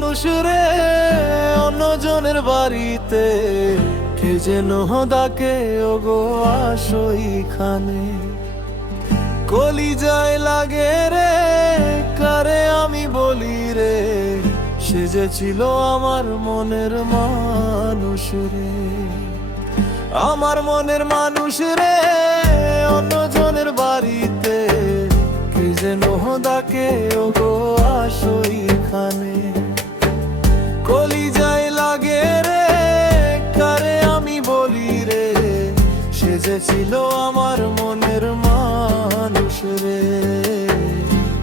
মানুষ রে অন্যজনের বাড়িতে, কে যেন ডাকে ওগো আসো এখানে। কলিজায় লাগে রে কারে আমি বলি রে, সে যে ছিল আমার মনের মানুষ রে। আমার মনের মানুষ রে অন্যজনের বাড়িতে, কে যেন ডাকে ওগো আসো এখানে। কলিজায় লাগে রে কারে আমি বলি রে, সে যে ছিল আমার মনের মানুষ রে,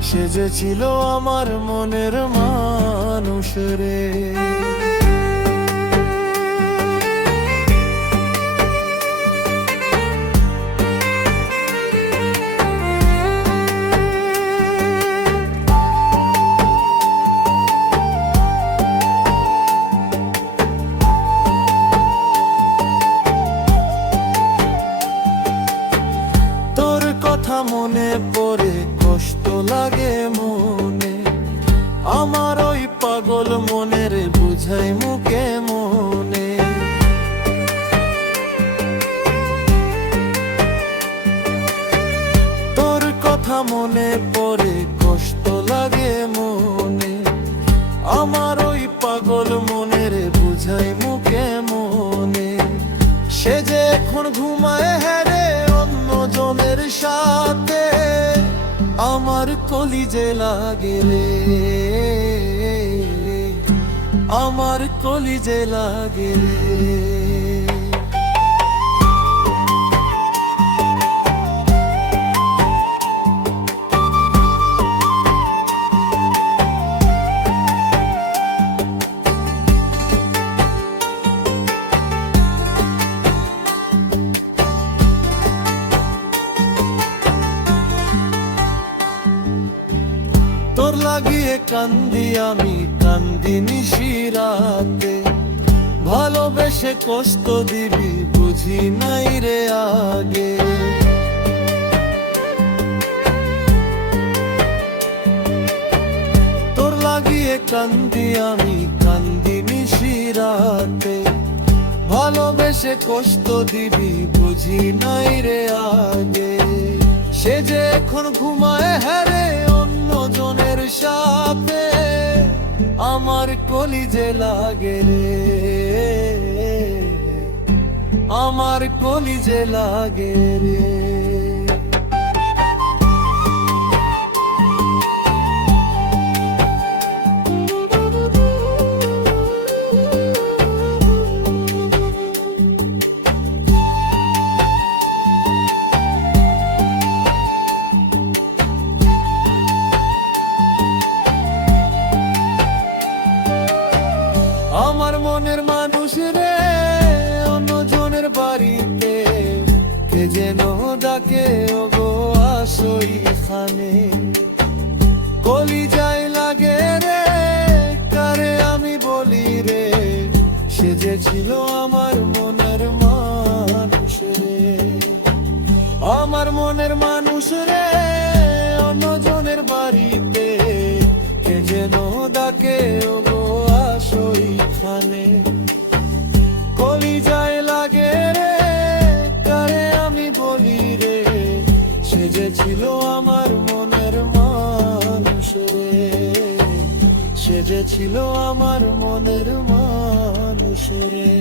সে যে ছিল আমার মনের মানুষ রে। কথা মনে পড়ে কষ্ট লাগে মনে, আমার ওই পাগল মনের বুঝাই মুখে মনে। তোর কথা মনে পড়ে কষ্ট লাগে মনে, আমার ওই পাগল মনের বুঝাই মুখে মনে। সে যে এখন ঘুমায় হেরে অন্যজনের সাথে, আমার কলিজে লাগে রে, আমার কলিজে লাগে রে। তোর লাগিয়ে কান্দি আমি কান্দি নিশিরাতে, ভালোবেসে কষ্ট দিবি বুঝি নাই রে আগে। তোর লাগিয়ে কান্দি আমি কান্দি নিশিরাতে, ভালোবেসে কষ্ট দিবি বুঝি নাই রে আগে। সে যে এখন ঘুমায় হারে অন্যজনের সাথে, আমার কলিজে লাগে রে, আমার কলিজে লাগে রে। আমার মনের মানুষ রে অন্যজনের বাড়িতে, কে যেন ডাকে ওগো আসো এখানে। কলিজায় লাগে রে কারে আমি বলি রে, সে যে ছিল আমার মনের মানুষ রে। আমার মনের মানুষ রে অন্যজনের বাড়িতে, কে যেন ডাকে ওগো আসো এখানে। কলিজায় লাগে রে কারে আমি বলি রে, সে যে ছিল আমার মনের মানুষ রে, সে যে ছিল আমার মনের মানুষ রে।